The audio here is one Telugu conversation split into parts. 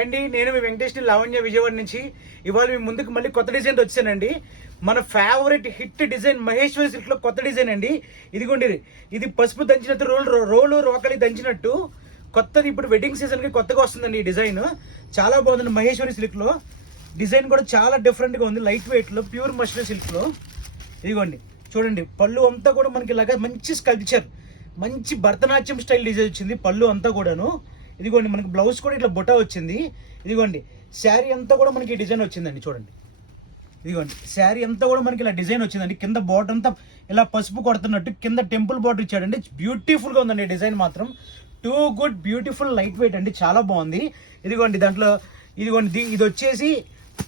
అండి నేను మీ వెంకటేష్ లావణ్య విజయవాడ నుంచి ఇవాళ మీ ముందుకు మళ్ళీ కొత్త డిజైన్ వచ్చానండి. మన favourite hit design Maheshwari silk లో కొత్త డిజైన్ అండి. ఇదిగోండి, ఇది పసుపు దంచినట్టు రోలు రోకలి దంచినట్టు కొత్తది ఇప్పుడు వెడ్డింగ్ సీజన్ కి కొత్తగా వస్తుందండి. ఈ డిజైన్ చాలా బాగుందండి. మహేశ్వరి సిల్క్ లో డిజైన్ కూడా చాలా డిఫరెంట్ గా ఉంది. లైట్ వెయిట్ లో ప్యూర్ మష్రూమ్ సిల్క్ లో ఇదిగోండి చూడండి. పళ్ళు అంతా కూడా మనకి ఇలాగా మంచి స్కల్ప్చర్, మంచి భరతనాట్యం స్టైల్ డిజైన్ వచ్చింది పళ్ళు అంతా కూడాను. ఇదిగోండి మనకి బ్లౌజ్ కూడా ఇట్లా బుట్ట వచ్చింది. ఇదిగోండి శారీ అంతా కూడా మనకి డిజైన్ వచ్చిందండి. చూడండి ఇదిగోండి శారీ అంతా కూడా మనకి ఇలా డిజైన్ వచ్చిందండి. కింద బార్డర్ అంతా ఇలా పసుపు కొడుతున్నట్టు కింద టెంపుల్ బార్డర్ ఇచ్చాడండి. బ్యూటిఫుల్ గా ఉందండి డిజైన్ మాత్రం. Too good, beautiful, light weight అండి, చాలా బాగుంది. ఇదిగోండి దాంట్లో ఇదిగోండి ఇది వచ్చేసి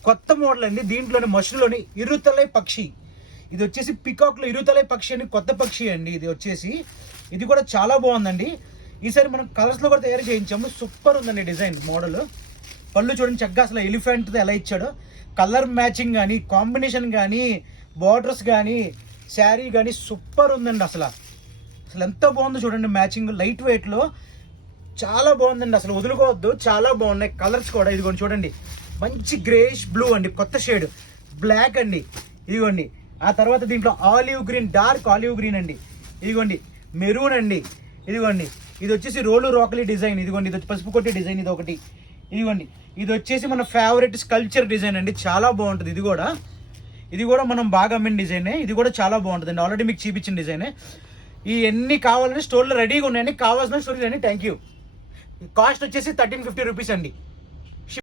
కొత్త మోడల్ అండి. దీంట్లోని మష్రూలోని ఇరుతలై పక్షి, ఇది వచ్చేసి పికాక్ లో ఇరుతలై పక్షి అని కొత్త పక్షి అండి. ఇది వచ్చేసి ఇది కూడా చాలా బాగుందండి. ఈసారి మనం కలర్స్ లో కూడా తయారు చేయించాము. సూపర్ ఉందండి డిజైన్ మోడల్. పళ్ళు చూడండి చక్కగా అసలు ఎలిఫెంట్ ఎలా ఇచ్చాడో. కలర్ మ్యాచింగ్ కానీ, కాంబినేషన్ కానీ, బార్డర్స్ కానీ, శారీ కానీ సూపర్ ఉందండి. అసలు ఎంత బాగుందో చూడండి. మ్యాచింగ్ లైట్ వెయిట్ లో చాలా బాగుందండి. అసలు వదులుకోవద్దు, చాలా బాగున్నాయి కలర్స్ కూడా. ఇదిగోండి చూడండి మంచి గ్రేష్ బ్లూ అండి, కొత్త షేడ్ బ్లాక్ అండి. ఇదిగోండి ఆ తర్వాత దీంట్లో olive green, dark olive green అండి. ఇదిగోండి మెరూన్ అండి. ఇదిగోండి ఇది వచ్చేసి రోలు రోకలి డిజైన్. ఇదిగోండి ఇది పసుపు కొట్టే డిజైన్ ఇది ఒకటి. ఇదిగోండి ఇది వచ్చేసి మన ఫేవరెట్ స్కల్ప్చర్ డిజైన్ అండి, చాలా బాగుంటుంది. ఇది కూడా మనం బాగా అమ్మిన డిజైనే. ఇది కూడా చాలా బాగుంటుంది అండి. ఆల్రెడీ మీకు చూపించిన డిజైనే. ఇవన్నీ కావాలని స్టోర్లో రెడీగా ఉన్నాయండి. కావాల్సిన స్టోరీ అండి. Thank you. కాస్ట్ వచ్చేసి 1350 రూపీస్ అండి.